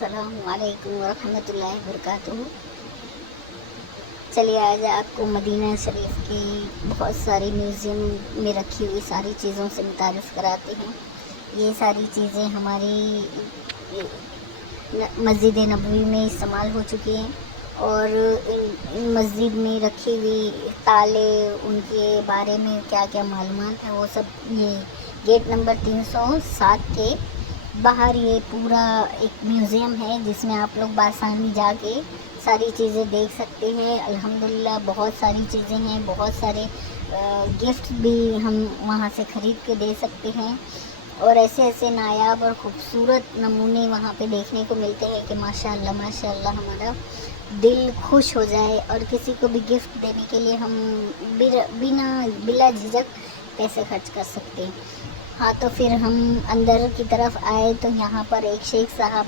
अस्सलामुअलैकुम वरहमतुल्लाहि वबरकातुहू। चलिए आज आपको मदीना शरीफ की बहुत सारी म्यूज़ियम में रखी हुई सारी चीज़ों से मुतारिफ़ कराते हैं। ये सारी चीज़ें हमारी मस्जिद नबवी में इस्तेमाल हो चुकी हैं और इन मस्जिद में रखी हुई ताले, उनके बारे में क्या क्या मालूमात है वो सब ये गेट नंबर 307 के बाहर ये पूरा एक म्यूज़ियम है जिसमें आप लोग बासानी जाके सारी चीज़ें देख सकते हैं। अल्हम्दुलिल्लाह बहुत सारी चीज़ें हैं, बहुत सारे गिफ्ट भी हम वहाँ से ख़रीद के दे सकते हैं और ऐसे ऐसे नायाब और ख़ूबसूरत नमूने वहाँ पे देखने को मिलते हैं कि माशाअल्लाह माशाअल्लाह हमारा दिल खुश हो जाए। और किसी को भी गिफ्ट देने के लिए हम बिला झिझक पैसे खर्च कर सकते हैं। हाँ, तो फिर हम अंदर की तरफ आए तो यहाँ पर एक शेख साहब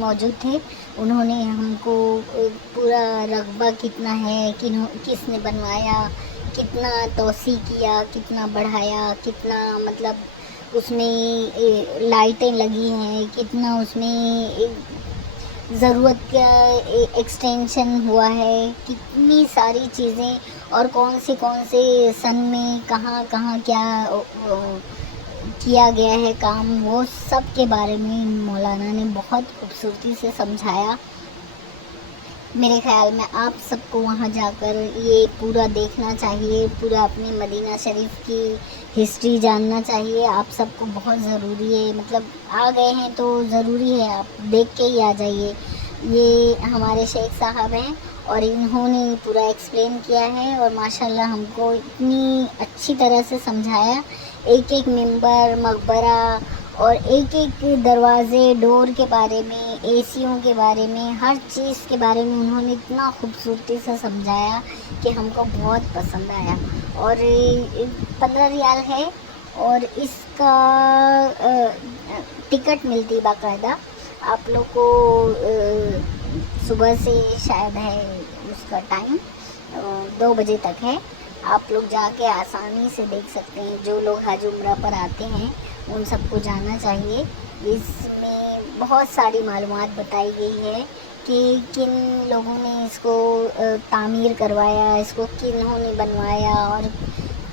मौजूद थे। उन्होंने हमको पूरा रकबा कितना है, किसने बनवाया, कितना तोसी किया, कितना बढ़ाया, कितना मतलब उसमें लाइटें लगी हैं, कितना उसमें ज़रूरत का एक्सटेंशन हुआ है, कितनी सारी चीज़ें और कौन से सन में कहाँ कहाँ क्या किया गया है काम, वो सब के बारे में मौलाना ने बहुत खूबसूरती से समझाया। मेरे ख़्याल में आप सबको वहाँ जाकर ये पूरा देखना चाहिए, पूरा अपने मदीना शरीफ की हिस्ट्री जानना चाहिए। आप सबको बहुत ज़रूरी है, मतलब आ गए हैं तो ज़रूरी है आप देख के ही आ जाइए। ये हमारे शेख साहब हैं और इन्होंने पूरा एक्सप्लेन किया है और माशाल्लाह हमको इतनी अच्छी तरह से समझाया। एक एक मिंबर, मकबरा और एक एक दरवाज़े, डोर के बारे में, एसियों के बारे में, हर चीज़ के बारे में उन्होंने इतना खूबसूरती से समझाया कि हमको बहुत पसंद आया। और 15 रियाल है और इसका टिकट मिलती बाकायदा। आप लोग को सुबह से शायद है उसका टाइम 2 बजे तक है। आप लोग जाके आसानी से देख सकते हैं। जो लोग हज उम्रा पर आते हैं उन सबको जाना चाहिए। इसमें बहुत सारी मालूमात बताई गई है कि किन लोगों ने इसको तामीर करवाया, इसको किन्होंने बनवाया और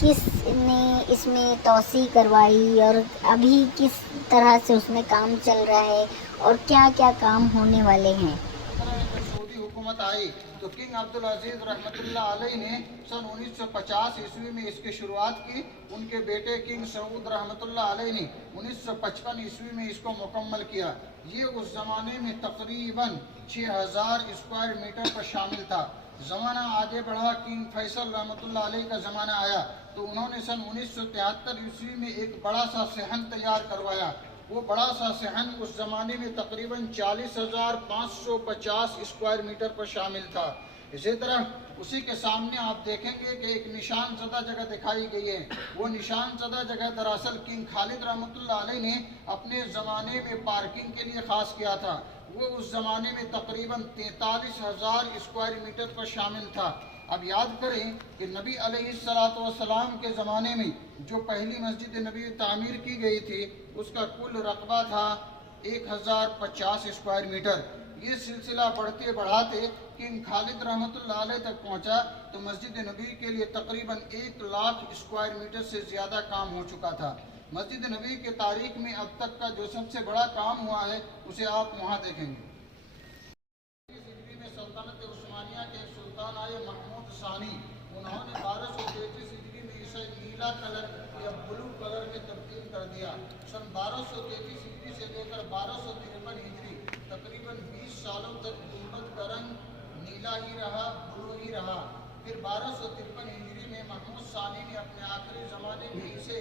किसने इसमें तोसी करवाई और अभी किस तरह से उसमें काम चल रहा है और क्या क्या काम होने वाले हैं। सऊदी हुकूमत आई तो किंग अब्दुल अजीज़ रहमतुल्लाह अलैह ने सन 1950 ईस्वी में इसकी शुरुआत की। उनके बेटे किंग सऊद रहमतुल्लाह अलैह ने 1955 ईस्वी में इसको मुकम्मल किया। ये उस ज़माने में तकरीबन 6000 स्क्वायर मीटर पर शामिल था। ज़माना आगे बढ़ा, किंग फैसल रहमतुल्लाह अलैह का ज़माना आया तो उन्होंने सन 1973 ईस्वी में एक बड़ा सा सहन तैयार करवाया। वो बड़ा सा सहन उस ज़माने में तकरीबन 40,550 स्क्वायर मीटर पर शामिल था। इसी तरह उसी के सामने आप देखेंगे कि एक निशान ज़दा जगह दिखाई गई है। वो निशान ज़दा जगह दरअसल किंग खालिद रहमतुल्लाह अलैह ने अपने ज़माने में पार्किंग के लिए ख़ास किया था। वो उस ज़माने में तकरीबन 43,000 स्क्वायर मीटर पर शामिल था। अब याद करें कि नबी अलैहिस्सलाम के ज़माने में जो पहली मस्जिद नबी तामीर की गई थी उसका कुल रकबा था 1050 स्क्वायर मीटर। ये सिलसिला बढ़ते बढ़ाते किंग खालिद रहमतुल्लाह अलैह तक पहुंचा तो मस्जिद नबी के लिए तकरीबन 1 लाख स्क्वायर मीटर से ज़्यादा काम हो चुका था। मस्जिद नबी के तारीख में अब तक का जो सबसे बड़ा काम हुआ है उसे आप वहाँ देखेंगे। में सल्तनत उस्मानिया के सुल्तान आए महमूद सानी, उन्होंने 1233 हिजरी में इसे नीला कलर या ब्लू कलर में तब्दील कर दिया। सन 1233 हिजरी से लेकर 1253 हिजरी तकरीबन 20 सालों तक गुंबद का रंग नीला ही रहा, ब्लू ही रहा। फिर 1253 हिजरी में महमूद सानी ने अपने आखिरी ज़माने में इसे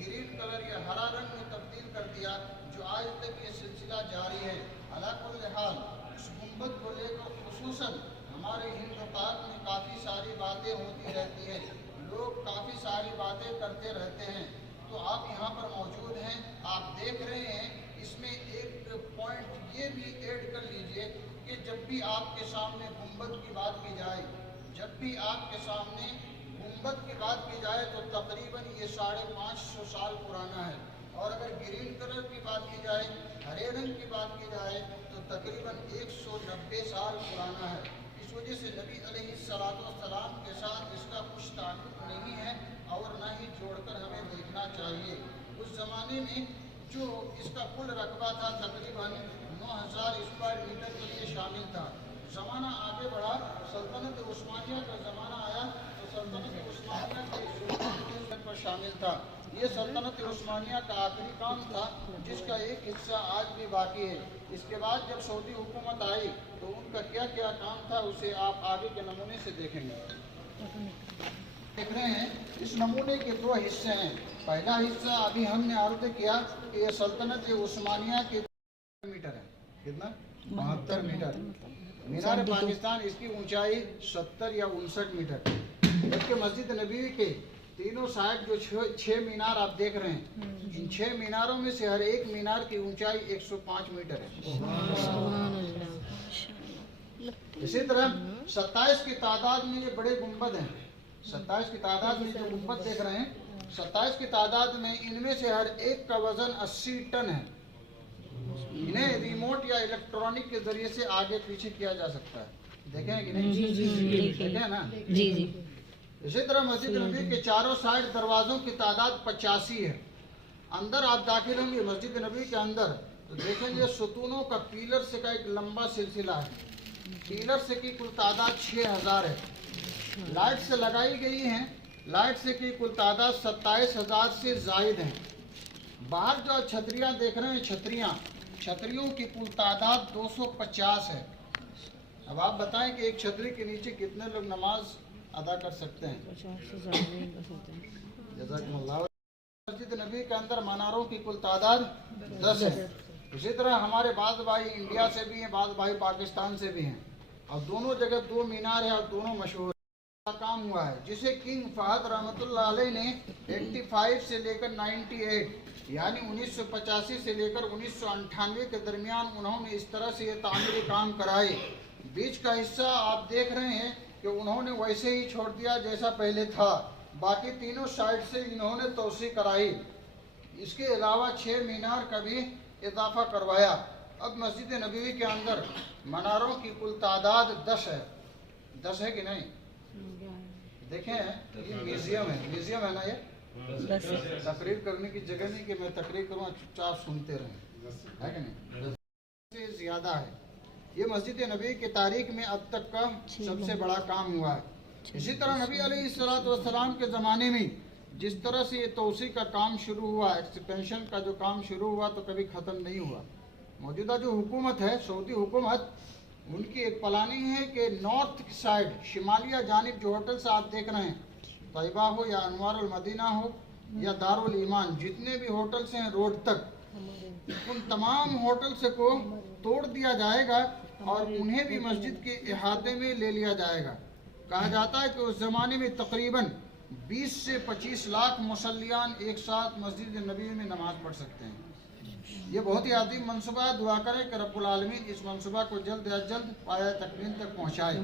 ग्रीन कलर या हरा रंग में तब्दील कर दिया, जो आज तक ये सिलसिला जारी है। अला कुल्ल हाल इस गुंबद को लेकर खुसूसन हमारे हिंद पाक में काफ़ी सारी बातें होती रहती है, लोग काफ़ी सारी बातें करते रहते हैं। तो आप यहाँ पर मौजूद हैं, आप देख रहे हैं। इसमें एक पॉइंट ये भी ऐड कर लीजिए कि जब भी आपके सामने गुंबद की बात की जाए, जब भी आपके सामने गुंबद की बात की जाए तो तकरीबन ये 550 साल पुराना है। और अगर ग्रीन कलर की बात की जाए, हरे रंग की बात की जाए तो तकरीबन 190 साल पुराना है। इस वजह से नबी अलैहिस्सलाम के साथ इसका कुछ ताल्लुक नहीं है और न ही जोड़कर हमें देखना चाहिए। उस ज़माने में जो इसका कुल रकबा था तकरीबन 9000 स्क्वायर मीटर के लिए शामिल था। ज़माना आगे बढ़ा, सल्तनत उस्मानिया का ज़माना आया तो सल्तनत उस्मानिया के सुल्तान पर शामिल था। ये सल्तनत उस्मानिया का आखिरी काम था जिसका एक हिस्सा आज भी बाकी है। इसके बाद जब सऊदी हुकूमत आई तो उनका क्या क्या काम था उसे आप आगे के नमूने से देखेंगे। देख रहे हैं इस नमूने के दो हिस्से हैं। पहला हिस्सा अभी हमने अर्ज किया कि ये सल्तनत उस्मानिया के मीटर है, कितना 72 मीटर। मीनार पाकिस्तान इसकी ऊंचाई 70 या 59 मीटर। जबकि मस्जिद नबी के तीनों साइड जो 6 मीनार आप देख रहे हैं, इन 6 मीनारों में से हर एक मीनार की ऊंचाई 105 मीटर है। इसी तरह 27 की तादाद में ये बड़े गुंबद हैं। 27 की तादाद में जो गुंबद देख रहे हैं, 27 की तादाद में इनमें से हर एक का वजन 80 टन है। इन्हें रिमोट या इलेक्ट्रॉनिक के जरिए से आगे पीछे किया जा सकता है। देखें कि नहीं? देखें ना? जी जी। इसी तरह मस्जिद नबी के चारों साइड दरवाजों की तादाद 85 है। अंदर आप दाखिल होंगे मस्जिद नबी के अंदर तो देखेंगे सुतूनों का पीलर से का एक लंबा सिलसिला है। पीलर से की कुल तादाद 6000 है। लाइट से लगाई गई हैं, लाइट से की कुल तादाद 27000 से जायद है। बाहर जो छतरियाँ देख रहे हैं, छतरियों की कुल तादाद 250 है। अब आप बताएं कि एक छतरी के नीचे कितने लोग नमाज अदा कर सकते हैं? जज़ाकुमुल्लाह। मस्जिद नबी के अंदर मनारों की कुल तादाद 10 है। इसी तरह हमारे बाद भाई इंडिया से भी हैं, बाद भाई पाकिस्तान से भी हैं और दोनों जगह 2 मीनार है और दोनों मशहूर काम हुआ है, जिसे किंग फहद रहमतुल्लाह अलैह ने 85 से लेकर 98 यानी 1985 से लेकर 1998 के दरमियान उन्होंने इस तरह से ये तामीरी काम कराए। बीच का हिस्सा आप देख रहे हैं कि उन्होंने वैसे ही छोड़ दिया जैसा पहले था। बाकी तीनों साइड से इन्होंने तोसी कराई। इसके अलावा 6 मीनार का भी इजाफा करवाया। अब मस्जिद नबवी के अंदर मनारों की कुल तादाद 10 है। 10 है कि नहीं? देखें ये म्यूजियम है ना? ये तकरीर करने की जगह नहीं कि मैं तकरीर करूँ चुपचाप सुनते रहें, है कि नहीं? से ज़्यादा है। ये मस्जिद नबी की तारीख में अब तक का सबसे बड़ा काम हुआ है। इसी तरह नबी अलैहिस्सलाम के ज़माने में जिस तरह से ये तोसी का काम शुरू हुआ, एक्सपेंशन का जो काम शुरू हुआ तो कभी ख़त्म नहीं हुआ। मौजूदा जो हुकूमत है, सऊदी हुकूमत, उनकी एक प्लानिंग है कि नॉर्थ साइड शिमालिया जानिब जो होटल्स आप देख रहे हैं, तैयबा हो या अनवारुल मदीना हो या दारुल ईमान, जितने भी होटल्स हैं रोड तक, उन तमाम होटल्स को तोड़ दिया जाएगा और उन्हें भी मस्जिद के इहाते में ले लिया जाएगा। कहा जाता है कि उस ज़माने में तकरीबन 20 से 25 लाख मुसल्लियान एक साथ मस्जिद नबी में नमाज पढ़ सकते हैं। ये बहुत ही अजीम मनसूबा है। दुआ करें कि रब्बुल आलमीन इस मनसूबा को जल्द अज जल्द पाया तकमील तक पहुँचाए।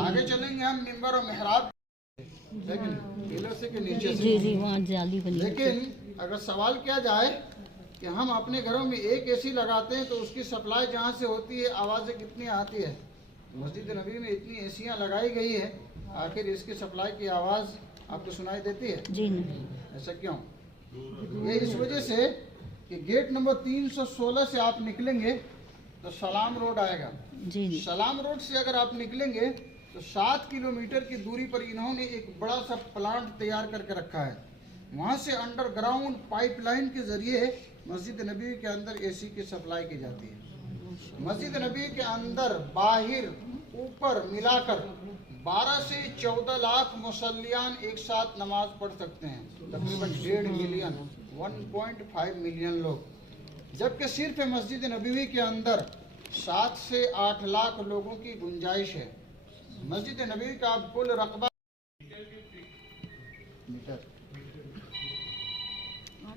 आगे चलेंगे हम मिंबर और मेहराब, लेकिन पिलर से के नीचे से। लेकिन अगर सवाल किया जाए कि हम अपने घरों में एक एसी लगाते हैं तो उसकी सप्लाई जहाँ से होती है आवाज़ें कितनी आती है? मस्जिद नबी में इतनी एसियाँ लगाई गई है, आखिर इसकी सप्लाई की आवाज़ आपको सुनाई देती है? जी नहीं। ऐसा क्यों? ये इस वजह से कि गेट नंबर 316 से आप निकलेंगे तो सलाम रोड आएगा। जी। सलाम रोड से अगर आप निकलेंगे तो 7 किलोमीटर की दूरी पर इन्होंने एक बड़ा सा प्लांट तैयार करके रखा है। वहाँ से अंडरग्राउंड पाइपलाइन के जरिए मस्जिद नबी के अंदर एसी की सप्लाई की जाती है। मस्जिद नबी के अंदर बाहर ऊपर मिलाकर 12 से 14 लाख मुसल्लियान एक साथ नमाज पढ़ सकते हैं। तकरीबन 1.5 मिलियन 1.5 मिलियन लोग, जबकि सिर्फ मस्जिद नबवी के अंदर 7 से 8 लाख लोगों की गुंजाइश है। मस्जिद नबवी का कुल रकबा मीटर।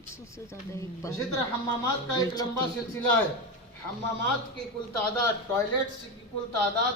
इसी तरह हम्मामात का एक लंबा सिलसिला है। हम्मामात की कुल तादाद, टॉयलेट्स की कुल तादाद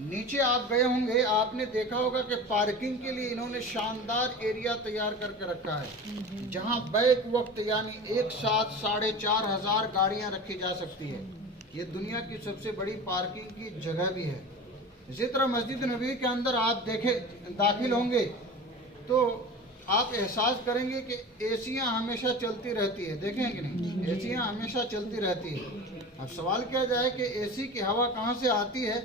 नीचे आप गए होंगे, आपने देखा होगा कि पार्किंग के लिए इन्होंने शानदार एरिया तैयार करके रखा है, जहां बैक वक्त यानी एक साथ 4,500 गाड़ियां रखी जा सकती है। ये दुनिया की सबसे बड़ी पार्किंग की जगह भी है। इसी तरह मस्जिद नबी के अंदर आप दाखिल होंगे तो आप एहसास करेंगे कि एसियां हमेशा चलती रहती है। देखें कि नहीं, एसियां हमेशा चलती रहती है। अब सवाल किया जाए कि एसी की हवा कहाँ से आती है।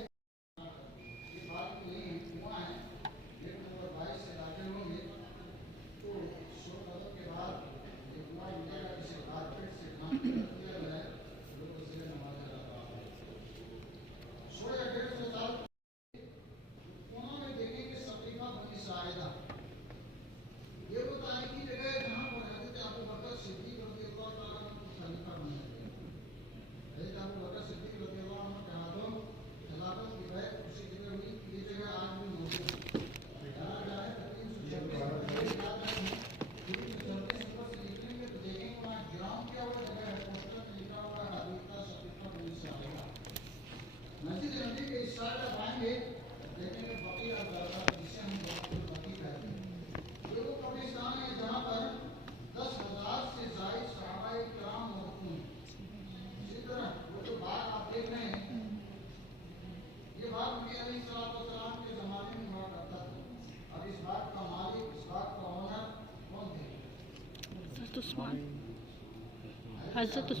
हजरत इस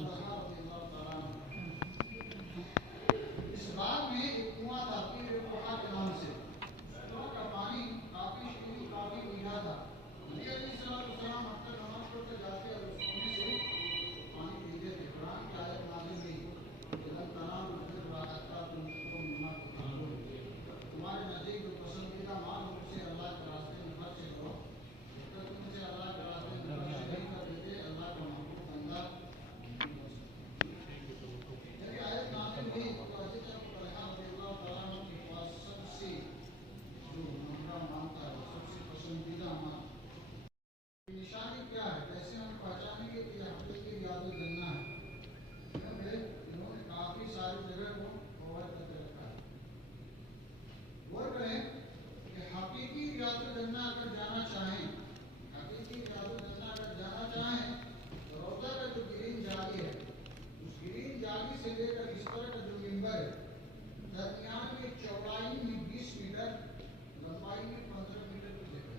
बाग में एक कुआं था, पीर कुआं के नाम से। कुआं का पानी काफी शुद्ध, काफी मीठा था। नबी अलैहिस्सलाम अक्सर नमाज पढ़ते जाते और उस कुएं से पानी पीते थे। कुरान की आयत नाज़िल हुई, "लन तनालुल बिर्रा हत्ता तुनफिकू मिम्मा तुहिब्बून।" तुम्हारे नजदीक जो पसंदीदा माल हो उसे अल्लाह के रास्ते में खर्च करो। जब तक तुमसे अल्लाह के रास्ते में खर्च नहीं कर देते, अल्लाह का महबूब बंदा निशानी क्या है, कैसे हम पहचानेंगे कि यह हकीकी रियादुल जन्नह है। इन्होंने काफी सारी जगह को कवर करके रखा है। गौर करें कि हकीकी रियादुल जन्नह अगर जाना चाहें, हकीकी रियादुल जन्नह अगर जाना चाहें तो रोजा का जो ग्रीन जाली है, उस ग्रीन जाली से लेकर इस तरह का जो मिंबर है, दरमियान में चौड़ाई में 20 मीटर, लंबाई में 15 मीटर की जगह,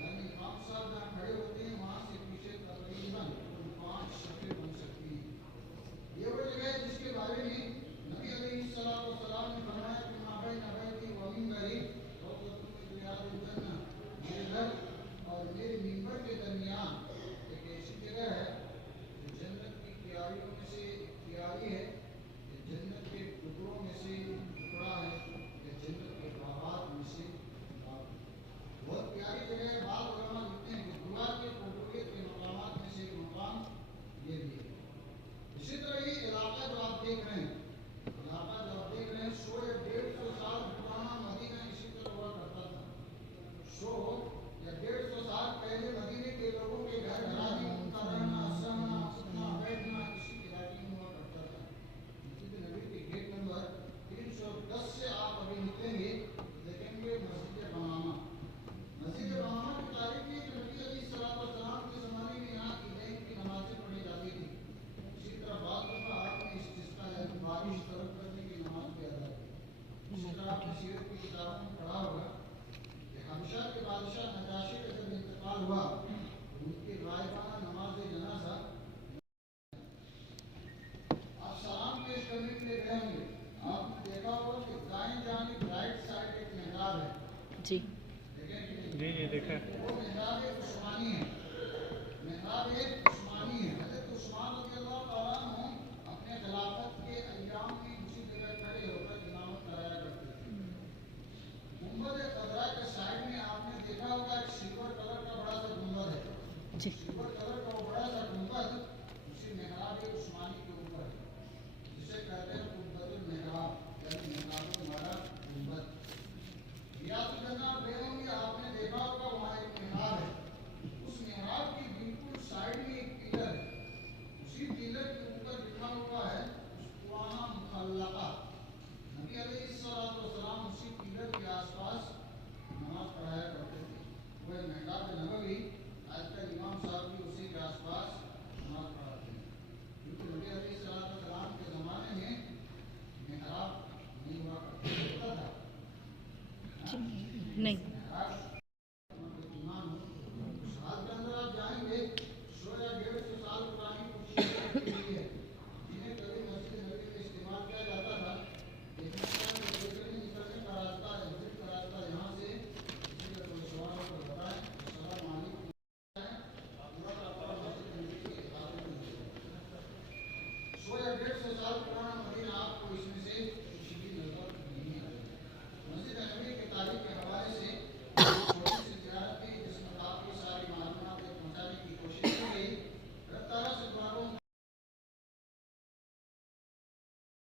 यानी इमाम साहब जहाँ खड़े होते हैं वहां से पीछे तकरीबन 5 सफ़े बन सकती हैं। ये वो जगह है जिसके बारे में नबी अलैहिस्सलाम ने फरमाया कि मा बैन बैती व मिंबरी रौज़तुम मिन रियादिल जन्नह, मेरे घर और मेरे मिंबर के दरमियान एक ऐसी जगह है जो जन्नत की क्यारियों में से एक क्यारी है, ये जन्नत के टुकड़ों में से टुकड़ा है, ये जन्नत के बागात में से बाग। बहुत प्यारी जगह है। बाद उलमा लिखते हैं कि दुआ के कबूलियत के मकामात में से एक मकाम ये भी है। इसी तरह ये इलाका जो आप देख रहे हैं, 100 या 150 साल पुराना मदीना इसी तरह हुआ करता था। 100 या 150 साल पहले मदीने के लोगों के घर घरानी, उनका रहना, सहना, उठना, बैठना इसी इलाके में हुआ करता था। मस्जिद नबी के गेट नंबर 310 से आप अभी निकलेंगे, देखेंगे मस्जिद बनाना। मस्जिद बनाना की तारीख में नबी अलैहिस्सलाम के ज़माने में यहाँ ईदैन की नमाज़ें पढ़ी जाती थी। इसी तरह बाद दफ़ा आपने इस्तिस्का यानी बारिश तलब करने की नमाज भी अदा की। इसी तरह आपने सीरत की किताबों में पढ़ा होगा कि हबशा के बादशाह नजाशी का जब इंतकाल हुआ तो उनकी गायबाना नमाज जनाजा आप सलाम पेश करने के लिए गए होंगे। आपने देखा होगा कि दाएं जानिब राइट साइड एक मेहराब है। जी जी देखा। वो मेहराब एक उस्मानी है। मेहराब एक उस्मानी है। हज़रत उस्मान रज़ियल्लाहु तआला अन्हु अपने खिलाफत के अय्याम में उसी जगह खड़े होकर इमामत कराया करते थे। गुंबद खज़रा के साइड में आपने देखा होगा एक सिल्वर कलर का बड़ा सा गुंबद है। जी सिल्वर कलर का वो बड़ा सा गुंबद उसी मेहराब एक उस्मानी के ऊपर है, जिसे कहते हैं गुंबदुल मेहराब यानी मेहराबों वाला गुंबद। रियादुल जन्नह बेरों में आपने देखा होगा वहाँ एक मेहराब है।